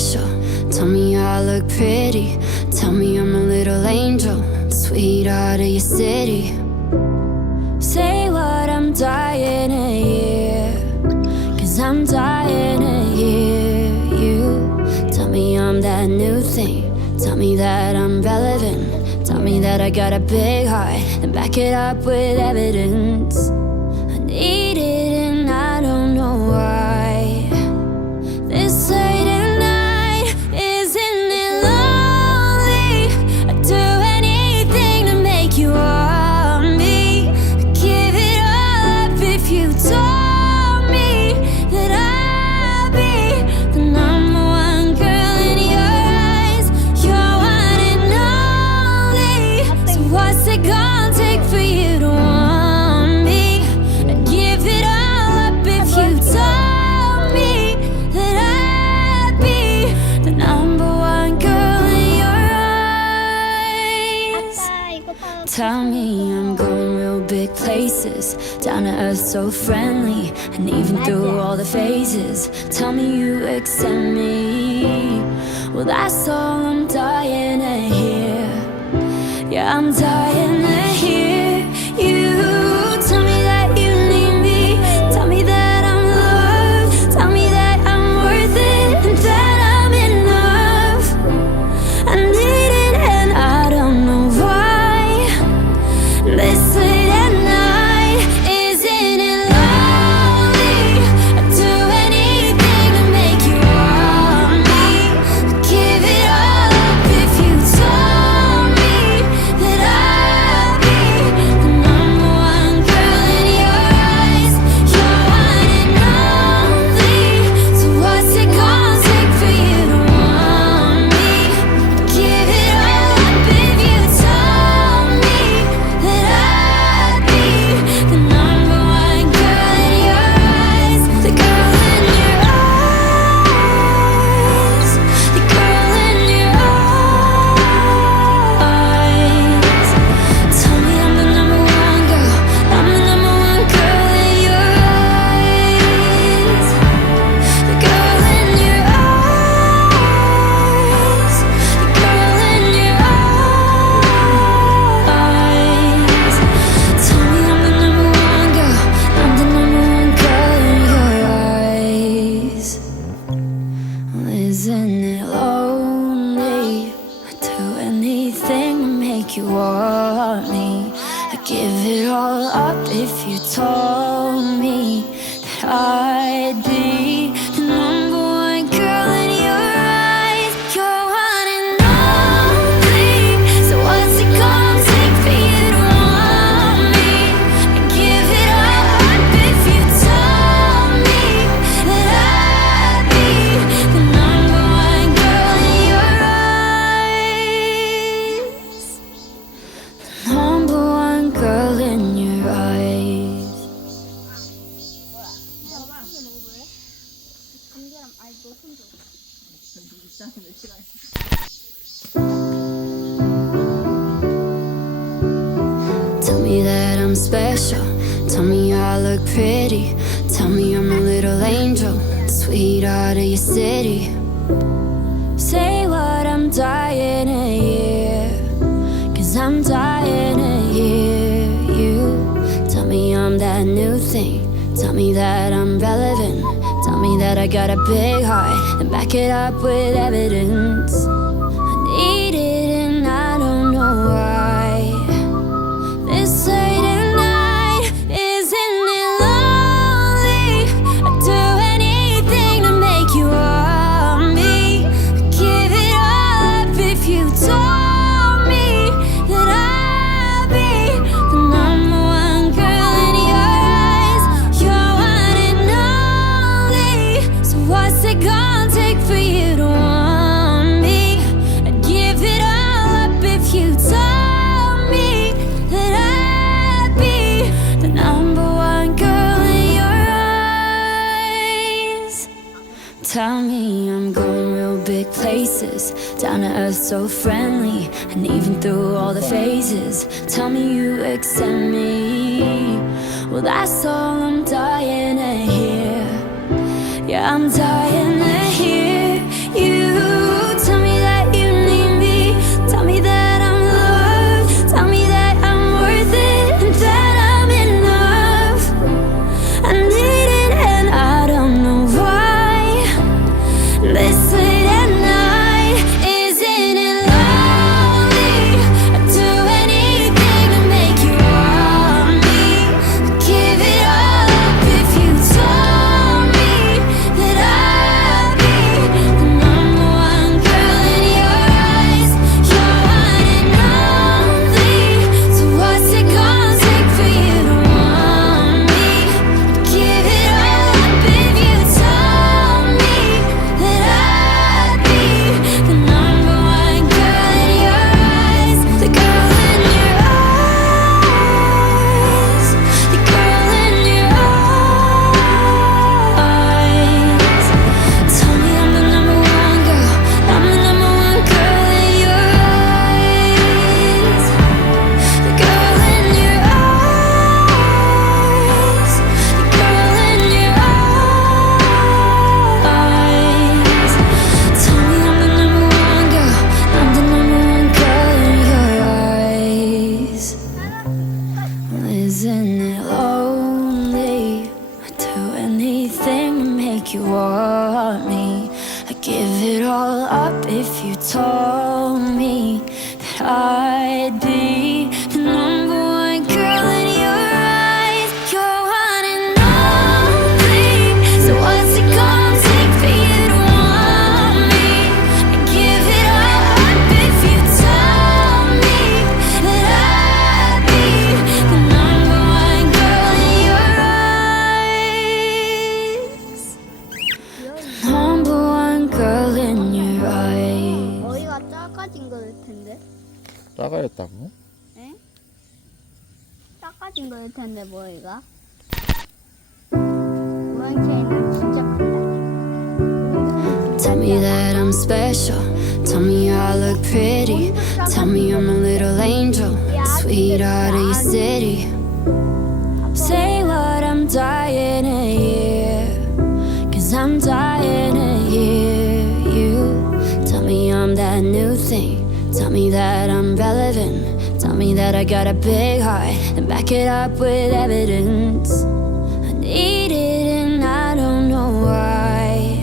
special. Tell me I look pretty. Tell me I'm a little angel, sweetheart of your city. Say what I'm dying to hear, 'cause I'm dying to hear you. Tell me I'm that new thing. Tell me that I'm relevant. Tell me that I got a big heart, and back it up with evidence. I need it and I don't know why. This late at night, isn't it lonely? I'd do anything to make you want me. I'd give it all up if you told me that I'd be the number one girl in your eyes. You're one and only. So what's it gonna take for you to want me? I'd give it all up if you told me that I'd be the number one girl in your eyes. Tell me I'm going real big places, down to earth so friendly, and even through all the phases. Tell me you accept me. Well, that's all I'm dying to hear. Yeah, I'm dying to hear you. Tell me that you need me. Tell me that I'm loved. Tell me that I'm worth it and that I'm enough. I need it and I don't know why. This late at night, isn't it lonely? I'd do anything to make you want me. I'd give it all up if you told me that I'd be the number one girl in your eyes. You're one and only. So what's it gonna take for you to want me? I'd give it all up if you told me that I'd be the number one girl in your eyes. The girl in your eyes. The girl in your eyes. Tell me I'm the number one girl. I'm the number one girl in your eyes. The girl in your eyes. The girl in your eyes. Tell me I'm the number one girl. I'm the number one girl in your eyes. Well, isn't it lonely? I'd do anything to make you want me. I'd give it all up if you told me that I'd be the number one girl in your eyes. You're one and only. So what's it gonna take for you to want me? I'd give it all up if you told me that I'd be the number one girl in your eyes. The number one girl in your eyes. Tell me that I'm special. Tell me I look pretty. Tell me I'm a little angel, sweetheart of your city. Say what I'm dying to hear, 'cause I'm dying to hear you. Tell me I'm that new thing. Tell me that I'm relevant. Tell me that I got a big heart, and back it up with evidence. I need it and I don't know why. This late at night, isn't it lonely? I'd do anything to make you want me. I'd give it all up if you told me that I'd be the number one girl in your eyes. You're one and only. So what's it gonna take for you to want me? I'd give it all up if you told me that I'd be the number one girl in your eyes. Tell me I'm going real big places, down to earth so friendly, and even through all the phases. Tell me you accept me. Well, that's all I'm dying to hear. Yeah, I'm dying to hear you. 쌓였다고? 응? 닦아진 거일 텐데 뭐 이거? 모양체는 진짜 큰다. Tell me that I'm special. Tell me I look pretty. Tell me I'm a little angel, sweetheart of your city. Say what I'm dying to hear, 'cause I'm dying to hear you. Tell me I'm that new thing. Tell me that I'm relevant. Tell me that I got a big heart, and back it up with evidence. I need it and I don't know why.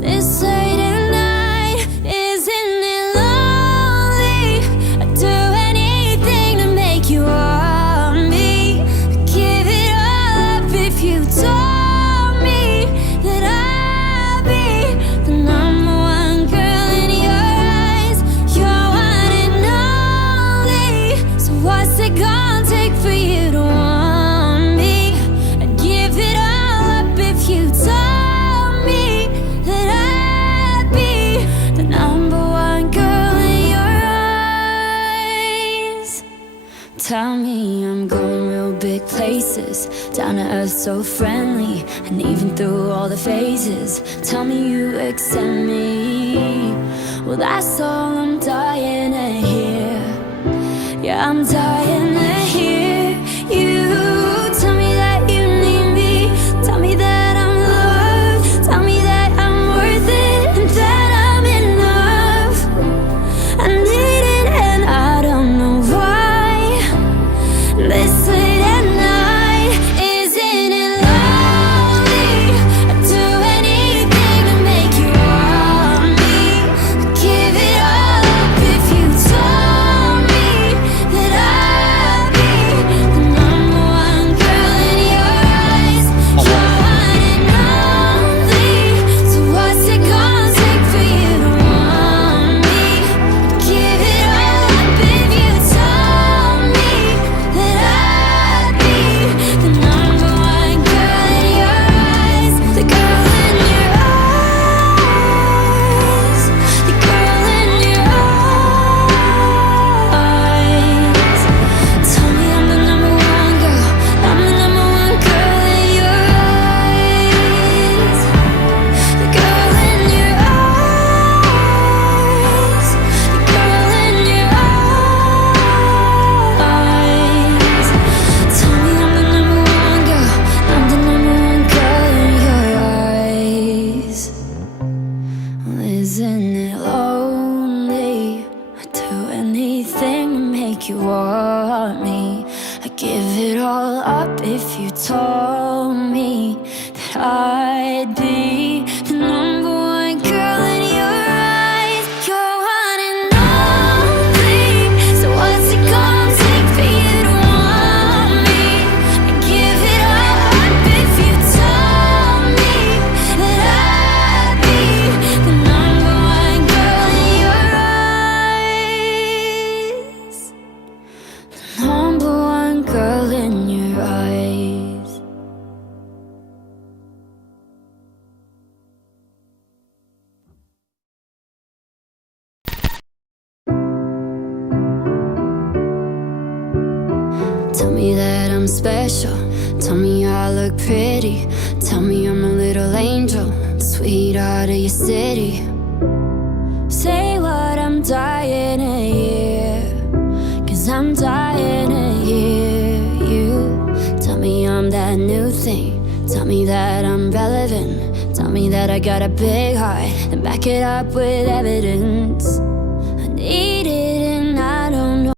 This late at night, isn't it lonely? I'd do anything to make you want me. I'd give it all up if you told me that I'd be the number one girl in your eyes. You're one and only. So what's it gonna take for you to want me? I'd give it all up if you told me that I'd be the number one girl in your eyes. Tell me I'm going real big places, down to earth so friendly, and even through all the phases, tell me you accept me. Well, that's all I'm dying to hear. Yeah, I'm dying to hear you. Tell me that you need me. Tell me that I'm loved. Tell me that I'm worth it and that I'm enough. I need it and I don't know why. This late at night, isn't it lonely? I'd do anything to make you want me. I'd give it all up if you told me that I'd be the number one girl in your eyes. You're one and only. So what's it gonna take for you to want me? I'd give it all up if you told me that I'd be the number one girl in your eyes. The girl in your eyes. The girl in your eyes. Tell me I'm the number one girl. I'm the number one girl in your eyes. The girl in your eyes. The girl in your eyes. Tell me I'm the number one girl. I'm the number one girl in your eyes. Well, isn't it lonely? I'd do anything to make you want me. I'd give it all up if you told me that I'd be the number one girl in your eyes. You're one and only. So what's it gonna take for you to want me? I'd give it all up if you told me that I'd be the number one girl in your eyes. The number one girl in your eyes. Tell me that I'm special. Tell me I look pretty. Tell me I'm a little angel, sweetheart of your city. Say what I'm dying to hear, 'cause I'm dying to hear you. Tell me I'm that new thing. Tell me that I'm relevant. Tell me that I got a big heart, and back it up with evidence. I need it